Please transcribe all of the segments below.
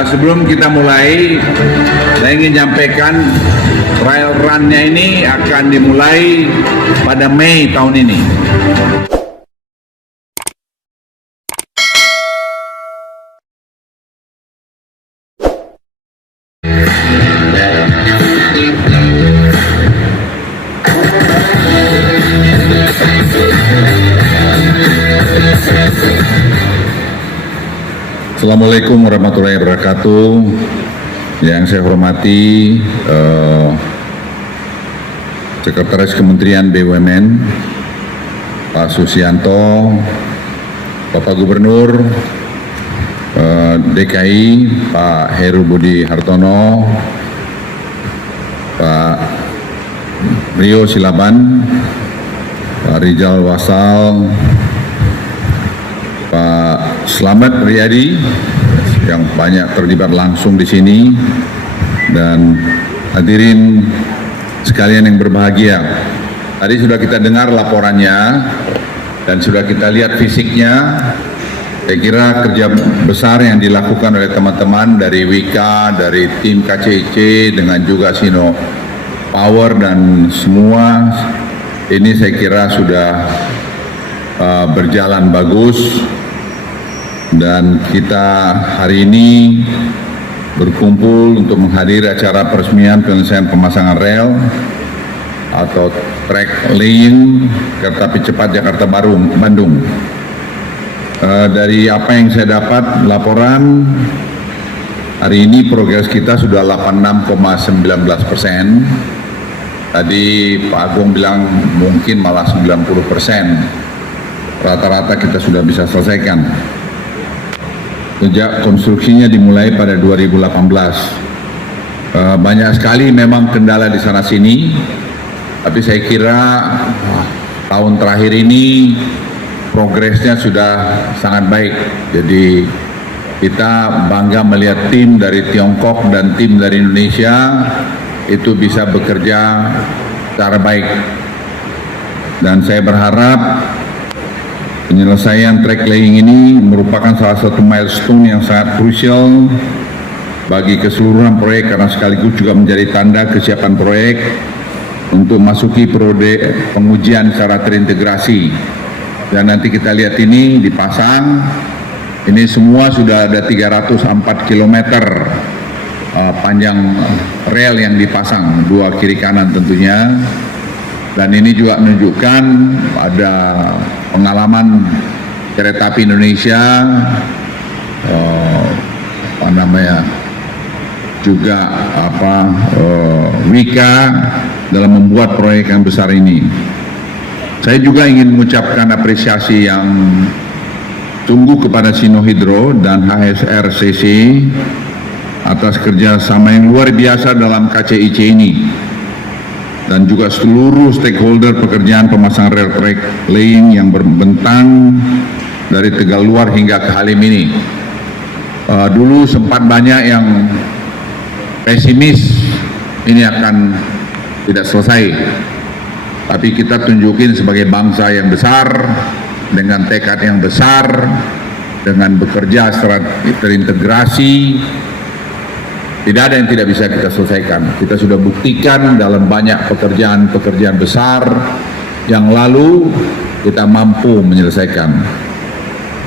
Sebelum kita mulai, saya ingin nyampaikan trial run-nya ini akan dimulai pada Mei tahun ini. Assalamualaikum warahmatullahi wabarakatuh. Yang saya hormati Sekretaris Kementerian BUMN Pak Susianto, Bapak Gubernur DKI Pak Heru Budi Hartono, Pak Rio Silaban, Pak Rizal Wasal, Pak Slamet Riyadi yang banyak terlibat langsung di sini, dan hadirin sekalian yang berbahagia. Tadi sudah kita dengar laporannya dan sudah kita lihat fisiknya. Saya kira kerja besar yang dilakukan oleh teman-teman dari Wika, dari tim KCIC dengan juga Sino Power dan semua ini saya kira sudah berjalan bagus. Dan kita hari ini berkumpul untuk menghadiri acara peresmian penyelesaian pemasangan rel atau track laying kereta api cepat Jakarta Bandung. Dari apa yang saya dapat laporan, hari ini progres kita sudah 86,19%. Tadi Pak Agung bilang mungkin malah 90%. Rata-rata kita sudah bisa selesaikan. Sejak konstruksinya dimulai pada 2018. Banyak sekali memang kendala di sana sini, tapi saya kira tahun terakhir ini progresnya sudah sangat baik. Jadi kita bangga melihat tim dari Tiongkok dan tim dari Indonesia itu bisa bekerja secara baik. Dan saya berharap penyelesaian track laying ini merupakan salah satu milestone yang sangat krusial bagi keseluruhan proyek karena sekaligus juga menjadi tanda kesiapan proyek untuk masuki periode pengujian secara terintegrasi. Dan nanti kita lihat ini dipasang, ini semua sudah ada 304 km panjang rel yang dipasang, dua kiri kanan tentunya. Dan ini juga menunjukkan ada pengalaman kereta api Indonesia, Wika dalam membuat proyek yang besar ini. Saya juga ingin mengucapkan apresiasi yang sungguh kepada Sino Hydro dan HSRCC atas kerjasama yang luar biasa dalam KCIC ini, dan juga seluruh stakeholder pekerjaan pemasangan rel track laying yang berbentang dari Tegal Luar hingga ke Halim ini. Dulu sempat banyak yang pesimis ini akan tidak selesai, tapi kita tunjukin sebagai bangsa yang besar dengan tekad yang besar, dengan bekerja secara terintegrasi. Tidak ada yang tidak bisa kita selesaikan. Kita sudah buktikan dalam banyak pekerjaan-pekerjaan besar yang lalu kita mampu menyelesaikan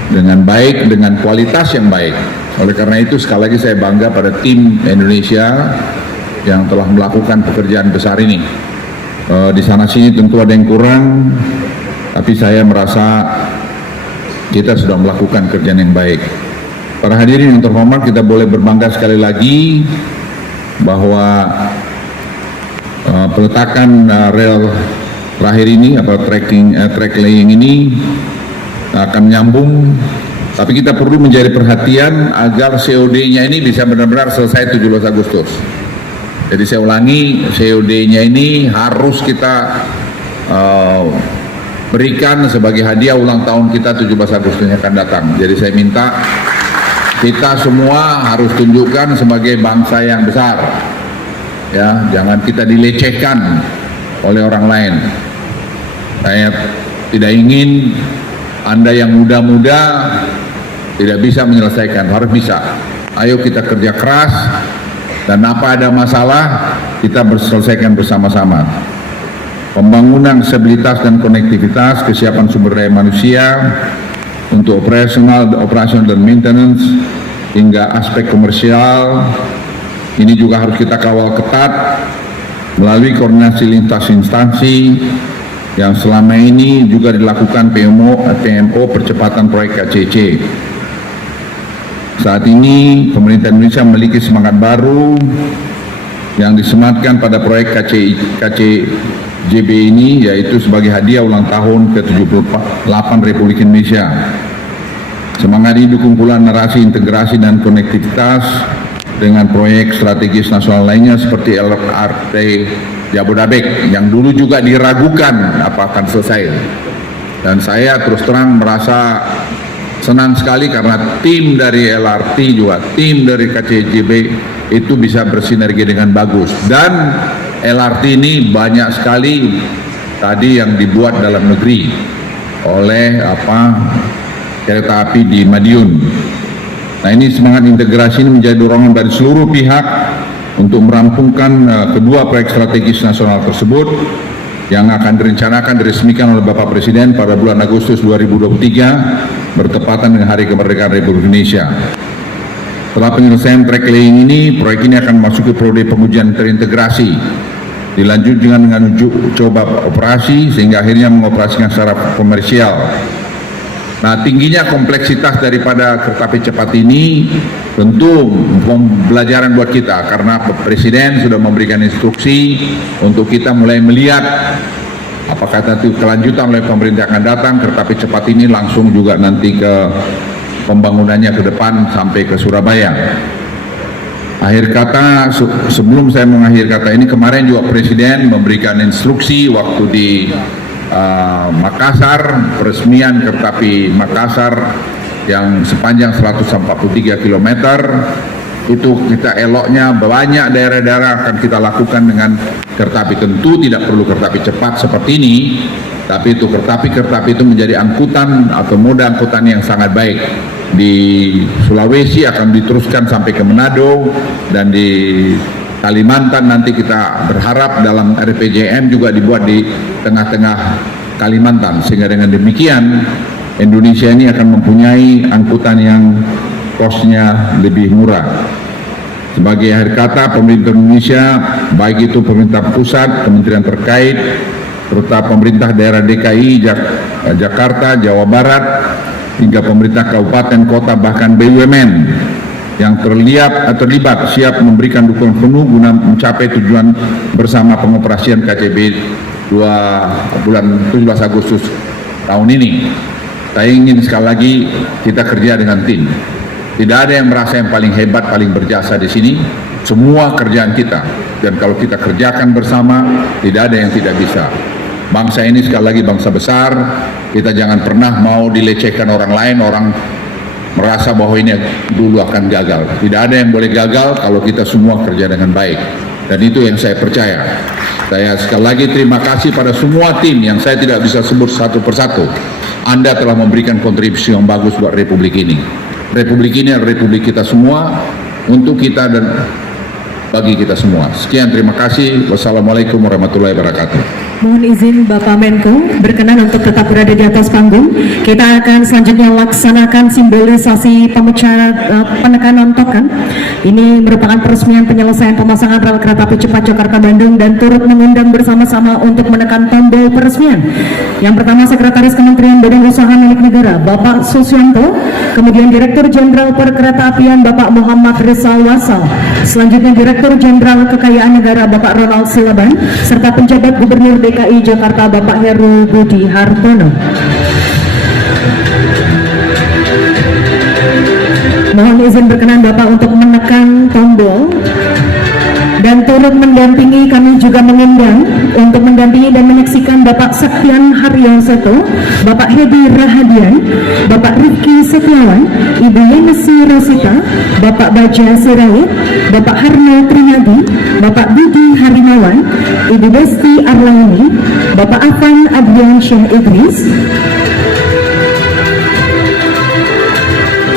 dengan baik, dengan kualitas yang baik. Oleh karena itu sekali lagi saya bangga pada tim Indonesia yang telah melakukan pekerjaan besar ini. Di sana sini tentu ada yang kurang, tapi saya merasa kita sudah melakukan kerjaan yang baik. Para hadirin yang terhormat, kita boleh berbangga sekali lagi bahwa peletakan rel terakhir ini atau track laying ini akan menyambung, tapi kita perlu menjadi perhatian agar COD-nya ini bisa benar-benar selesai 17 Agustus. Jadi saya ulangi, COD-nya ini harus kita berikan sebagai hadiah ulang tahun kita 17 Agustus yang akan datang. Jadi saya minta kita semua harus tunjukkan sebagai bangsa yang besar, ya, jangan kita dilecehkan oleh orang lain. Saya tidak ingin Anda yang muda-muda tidak bisa menyelesaikan, harus bisa. Ayo kita kerja keras, dan apa ada masalah kita selesaikan bersama-sama. Pembangunan stabilitas dan konektivitas, kesiapan sumber daya manusia untuk operasional dan maintenance hingga aspek komersial ini juga harus kita kawal ketat melalui koordinasi lintas instansi yang selama ini juga dilakukan PMO percepatan proyek KCC. Saat ini pemerintah Indonesia memiliki semangat baru yang disematkan pada proyek KCJB ini, yaitu sebagai hadiah ulang tahun ke-78 Republik Indonesia. Semangat ini didukung pula narasi integrasi dan konektivitas dengan proyek strategis nasional lainnya seperti LRT Jabodebek yang dulu juga diragukan apa akan selesai. Dan saya terus terang merasa senang sekali karena tim dari LRT juga, tim dari KCJB itu bisa bersinergi dengan bagus. Dan LRT ini banyak sekali tadi yang dibuat dalam negeri oleh kereta api di Madiun. Nah, ini semangat integrasi ini menjadi dorongan dari seluruh pihak untuk merampungkan kedua proyek strategis nasional tersebut yang akan direncanakan diresmikan oleh Bapak Presiden pada bulan Agustus 2023 bertepatan dengan Hari Kemerdekaan Republik Indonesia. Setelah penyelesaian track laying ini, proyek ini akan masuk ke periode pengujian terintegrasi, dilanjutkan dengan uji coba operasi sehingga akhirnya mengoperasikan secara komersial. Nah, tingginya kompleksitas daripada kereta api cepat ini tentu pembelajaran buat kita karena Presiden sudah memberikan instruksi untuk kita mulai melihat apakah nanti kelanjutan oleh pemerintah akan datang kereta api cepat ini langsung juga nanti ke pembangunannya ke depan sampai ke Surabaya. Akhir kata, sebelum saya mengakhiri kata ini, kemarin juga Presiden memberikan instruksi waktu di Makassar, peresmian kereta api Makassar yang sepanjang 143 km itu kita eloknya banyak daerah-daerah akan kita lakukan dengan kereta api. Tentu tidak perlu kereta api cepat seperti ini, tapi itu kereta api itu menjadi angkutan atau moda angkutan yang sangat baik. Di Sulawesi akan diteruskan sampai ke Manado, dan di Kalimantan nanti kita berharap dalam RPJM juga dibuat di tengah-tengah Kalimantan, sehingga dengan demikian Indonesia ini akan mempunyai angkutan yang kosnya lebih murah. Sebagai akhir kata, pemerintah Indonesia, baik itu pemerintah pusat, kementerian terkait, serta pemerintah daerah DKI, Jakarta, Jawa Barat, hingga pemerintah kabupaten, kota, bahkan BUMN yang terlibat siap memberikan dukungan penuh guna mencapai tujuan bersama pengoperasian KCB bulan 17 Agustus tahun ini. Saya ingin sekali lagi kita kerja dengan tim. Tidak ada yang merasa yang paling hebat, paling berjasa di sini. Semua kerjaan kita, dan kalau kita kerjakan bersama, tidak ada yang tidak bisa. Bangsa ini sekali lagi bangsa besar. Kita jangan pernah mau dilecehkan orang lain, orang merasa bahwa ini dulu akan gagal. Tidak ada yang boleh gagal kalau kita semua kerja dengan baik. Dan itu yang saya percaya. Saya sekali lagi terima kasih pada semua tim yang saya tidak bisa sebut satu persatu. Anda telah memberikan kontribusi yang bagus buat Republik ini. Republik ini adalah Republik kita semua, untuk kita dan bagi kita semua. Sekian, terima kasih. Wassalamualaikum warahmatullahi wabarakatuh. Mohon izin Bapak Menko berkenan untuk tetap berada di atas panggung. Kita akan selanjutnya laksanakan simbolisasi penekanan token. Ini merupakan peresmian penyelesaian pemasangan rel kereta api cepat Jakarta Bandung dan turut mengundang bersama-sama untuk menekan tombol peresmian. Yang pertama, Sekretaris Kementerian Badan Usaha Milik Negara Bapak Susyanto, kemudian Direktur Jenderal Perkeretaapian Bapak Muhammad Rizal Wasal, selanjutnya Direktur Jenderal Kekayaan Negara Bapak Ronald Silaban, serta penjabat Gubernur DKI Jakarta Bapak Heru Budi Hartono. Mohon izin berkenan Bapak untuk menekan tombol dan turut mendampingi. Kami juga mengundang untuk mendampingi dan menyaksikan Bapak Saktian Haryoseto, Bapak Hedi Rahadian, Bapak Rifki Setiawan, Ibu Yenesi Rosita, Bapak Baja Sirait, Bapak Harno Trinadi, Bapak Budi Harimawan, Ibu Besti Arlaini, Bapak Afan Adrian Syekh Idris,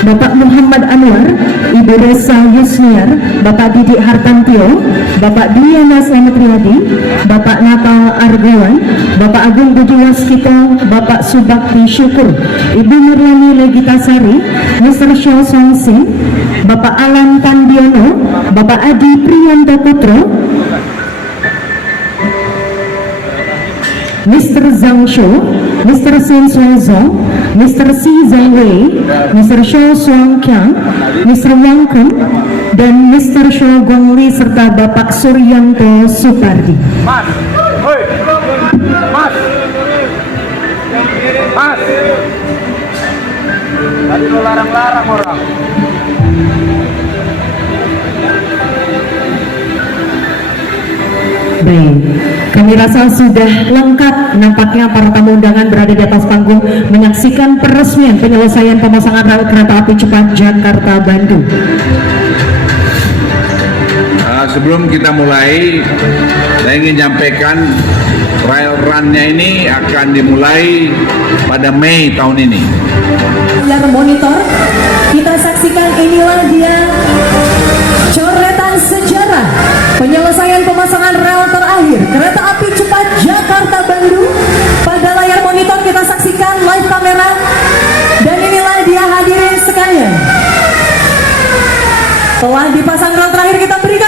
Bapak Muhammad Anwar, Ibu Ibu Resa Yusniar, Bapak Didik Hartantio, Bapak Dwiana Slamet Riyadi, Bapak Natal Argawan, Bapak Agung Budi Waskito, Bapak Subakti Syukur, Ibu Muriani Legitasari, Mr. Shaw Songsi, Bapak Alan Pandiono, Bapak Adi Priyanto Putro, Mr. Zhang Shu, Mr. Sin Suazo, Mr. Si Zhang Wei, Mr. Shou Suang Kiang, Mr. Wang Kun, dan Mr. Shou Gong Li serta Bapak Suryanto Supardi. Mas, hoi, mas, mas. Tadi lo larang-larang orang. Baik, kami rasa sudah lengkap nampaknya para tamu undangan berada di atas panggung menyaksikan peresmian penyelesaian pemasangan rel kereta api cepat Jakarta-Bandung. Sebelum kita mulai, saya ingin menyampaikan trial run-nya ini akan dimulai pada Mei tahun ini. Layar monitor, kita saksikan inilah dia coretan sejarah penyelesaian pemasangan rel terakhir kereta api cepat Jakarta-Bandung. Pada layar monitor kita saksikan live kamera, dan inilah dia hadirin sekalian. Telah dipasang rel terakhir, kita berikan